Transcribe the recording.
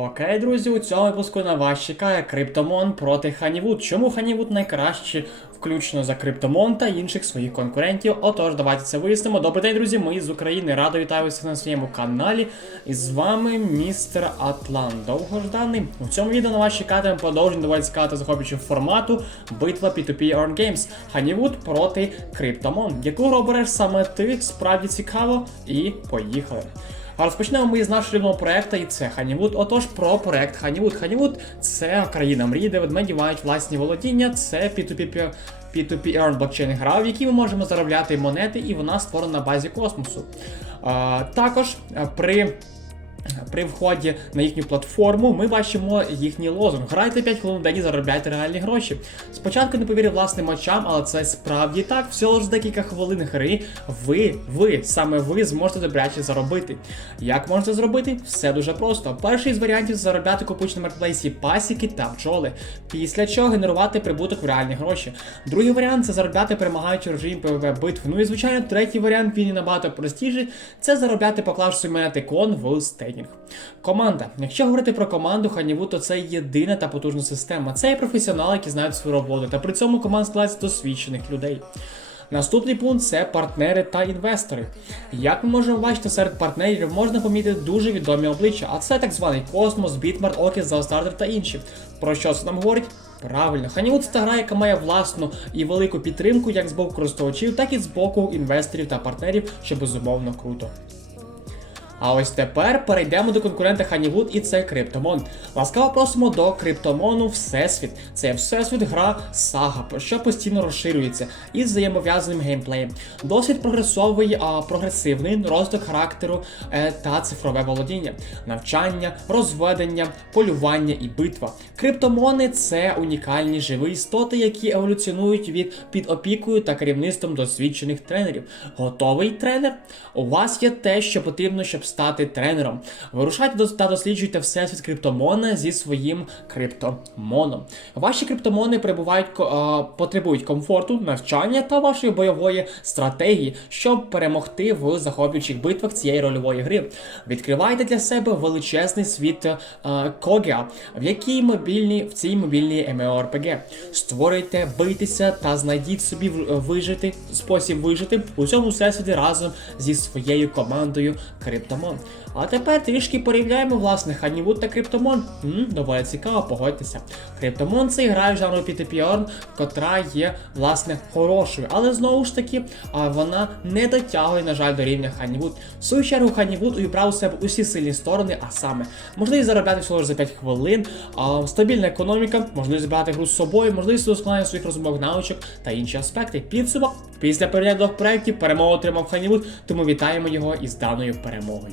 Окей, друзі, у цьому випуску на вас чекає Криптомон проти Ханівуд. Чому Ханівуд найкраще, включно за Криптомон та інших своїх конкурентів? Отож, давайте це вияснимо. Добрий день, друзі. Ми з України. Радо вітаю всіх на своєму каналі. І з вами містер Атлан. Довгожданий. У цьому відео на вас чекатиме продовження доволі цікавого захоплюючого формату битва P2P Earn Games. Ханівуд проти Криптомон. Яку обереш саме ти? Справді цікаво. І поїхали. А розпочнемо ми з нашого рівного проекту, і це Ханівуд. Отож, про проект Ханівуд. Ханівуд це країна мрії, де ведмеді мають власні володіння. Це P2P P2P Earn блокчейн гра, в якій ми можемо заробляти монети, і вона створена на базі космосу. А, також при при вході на їхню платформу ми бачимо їхній лозунг. Грайте 5 хвилин в день і заробляйте реальні гроші. Спочатку не повірив власним очам, але це справді так. Всього ж декілька хвилин гри ви, ви, саме ви зможете добряче заробити. Як можете зробити? Все дуже просто. Перший з варіантів заробляти купуючи на маркетплейсі пасіки та бджоли, після чого генерувати прибуток в реальні гроші. Другий варіант це заробляти перемагаючи в режимі ПВП битв. Ну і звичайно, третій варіант він і набагато простіший. Це заробляти поклавши монети кон в стейкінг. Команда. Якщо говорити про команду Ханіву, то це єдина та потужна система. Це є професіонали, які знають свою роботу, та при цьому команда складається досвідчених людей. Наступний пункт це партнери та інвестори. Як ми можемо бачити, серед партнерів можна помітити дуже відомі обличчя, а це так званий Космос, Бітмарт, Окіс, Заостартер та інші. Про що це нам говорить? Правильно, Ханівуд це гра, яка має власну і велику підтримку як з боку користувачів, так і з боку інвесторів та партнерів, що безумовно круто. А ось тепер перейдемо до конкурента Ханівуд і це Криптомон. Ласкаво просимо до Криптомону Всесвіт. Це Всесвіт гра сага, що постійно розширюється із взаємов'язаним геймплеєм. Досить прогресовий, а прогресивний розвиток характеру е, та цифрове володіння, навчання, розведення, полювання і битва. Криптомони це унікальні живі істоти, які еволюціонують від під опікою та керівництвом досвідчених тренерів. Готовий тренер? У вас є те, що потрібно, щоб стати тренером. Вирушайте та досліджуйте всесвіт криптомона зі своїм криптомоном. Ваші криптомони перебувають, потребують комфорту, навчання та вашої бойової стратегії, щоб перемогти в захоплюючих битвах цієї рольової гри. Відкривайте для себе величезний світ Когеа, в якій мобільній в цій мобільній MMORPG. Створюйте, бийтеся та знайдіть собі вижити спосіб вижити у цьому всесвіті разом зі своєю командою Криптомон. А тепер трішки порівняємо власне Ханівуд та Криптомон. М, доволі цікаво, погодьтеся. Криптомон це гра в жанру P2P котра є власне хорошою, але знову ж таки вона не дотягує, на жаль, до рівня Ханівуд. В свою чергу Ханівуд увібрав у себе усі сильні сторони, а саме можливість заробляти всього за 5 хвилин, а, стабільна економіка, можливість збирати гру з собою, можливість удосконалення своїх розумових навичок та інші аспекти. Підсумок після перегляду проєктів перемогу отримав Ханівуд, тому вітаємо його із даною перемогою.